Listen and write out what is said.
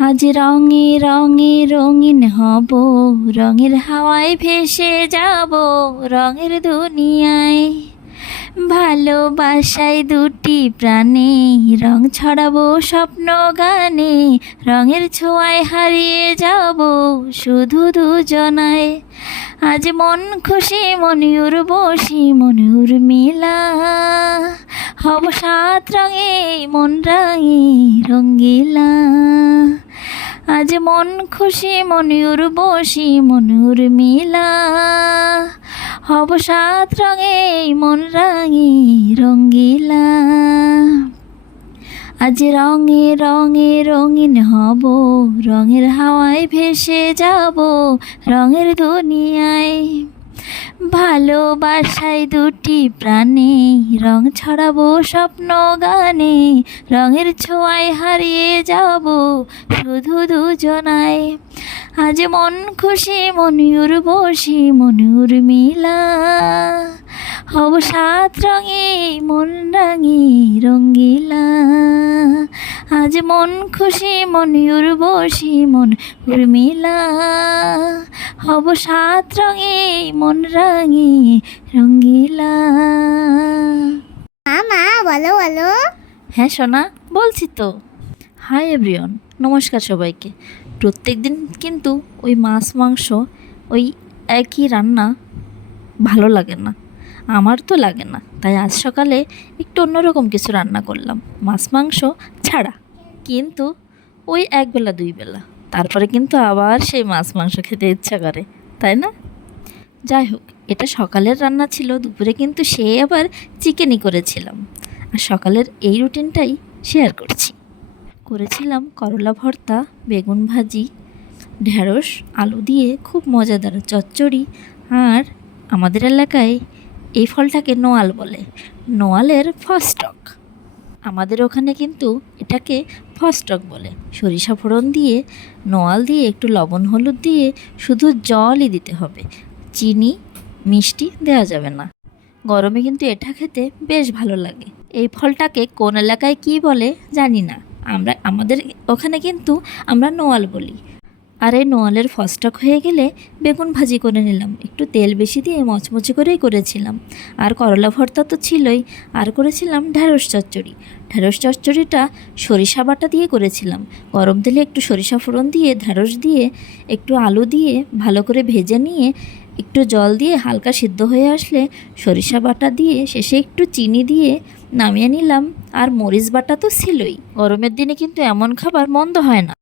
আজ রঙে রঙে রঙিন হব, রঙের হাওয়ায় ভেসে যাব রঙের দুনিয়ায়। ভালোবাসায় দুটি প্রাণে রং ছড়াবো স্বপ্ন গানে, রঙের ছোঁয়ায় হারিয়ে যাব শুধু দুজনায়। আজ মন খুশি মনিউর বসি মনিউর মিলা, হব সাত রঙে মন রাঙে রঙ্গিলা। আজ মন খুশি মনিউর বসি মনিউর মিলা, হব সাত রঙে মন রাঙে রঙ্গিলা। আজ রঙে রঙে রঙিন হব, রঙের হাওয়ায় ভেসে যাব রঙের দুনিয়ায়। ভালোবাসায় দুটি প্রাণে রং ছড়াবো স্বপ্ন গানে, রঙের ছোঁয়ায় হারিয়ে যাব শুধু দুজনায়। আজ মন খুশি মনিউর বসি মনিউর মিলা, হব সাত রঙে মন রাঙে রঙ্গিলা। আজ মন খুশি মনিউর বসি মনিউর মিলা, হব সাত রঙে মন রাঙে রঙ্গিলা। মা বলো বলো। হ্যাঁ সোনা, বলছি তো। হাই এভরিওয়ান, নমস্কার সবাইকে। প্রত্যেক দিন কিন্তু ওই মাছ মাংস ওই একই রান্না ভালো লাগে না, আমার তো লাগে না। তাই আজ সকালে একটু অন্যরকম কিছু রান্না করলাম, মাছ মাংস ছাড়া। কিন্তু ওই একবেলা দুই বেলা, তারপরে কিন্তু আবার সেই মাছ মাংস খেতে ইচ্ছা করে, তাই না? যাই হোক, এটা সকালের রান্না ছিল। দুপুরে কিন্তু সে আবার চিকেনই করেছিলাম। আর সকালের এই রুটিনটাই শেয়ার করছি। করেছিলাম করলা ভর্তা, বেগুন ভাজি, ঢেঁড়স আলু দিয়ে খুব মজাদার চচ্চড়ি। আর আমাদের এলাকায় এই ফলটাকে নোয়াল বলে, নোয়ালের ফস্টক। আমাদের ওখানে কিন্তু এটাকে ফস্টক বলে। সরিষা ফোড়ন দিয়ে, নোয়াল দিয়ে, একটু লবণ হলুদ দিয়ে শুধু জলই দিতে হবে, চিনি মিষ্টি দেওয়া যাবে না। গরমে কিন্তু এটা খেতে বেশ ভালো লাগে। এই ফলটাকে কোন এলাকায় কী বলে জানি না, আমাদের ওখানে কিন্তু আমরা নোয়াল বলি। আর এই নোয়ালের ফস্টক হয়ে গেলে বেগুন ভাজি করে নিলাম, একটু তেল বেশি দিয়ে মচমচে করেই করেছিলাম। আর করলা ভর্তা তো ছিলই, আর করেছিলাম ঢেঁড়স চচ্চড়ি। ঢেঁড়স চচ্চড়িটা সরিষা বাটা দিয়ে করেছিলাম। গরম তেলে একটু সরিষা ফোড়ন দিয়ে, ঢেঁড়স দিয়ে, একটু আলু দিয়ে ভালো করে ভেজে নিয়ে, একটু জল দিয়ে হালকা সিদ্ধ হয়ে আসলে সরিষা বাটা দিয়ে, শেষে একটু চিনি দিয়ে নামিয়ে নিলাম। আর মরিচ বাটা তো ছিলই। গরমের দিনে কিন্তু এমন খাবার মন্দ হয় না।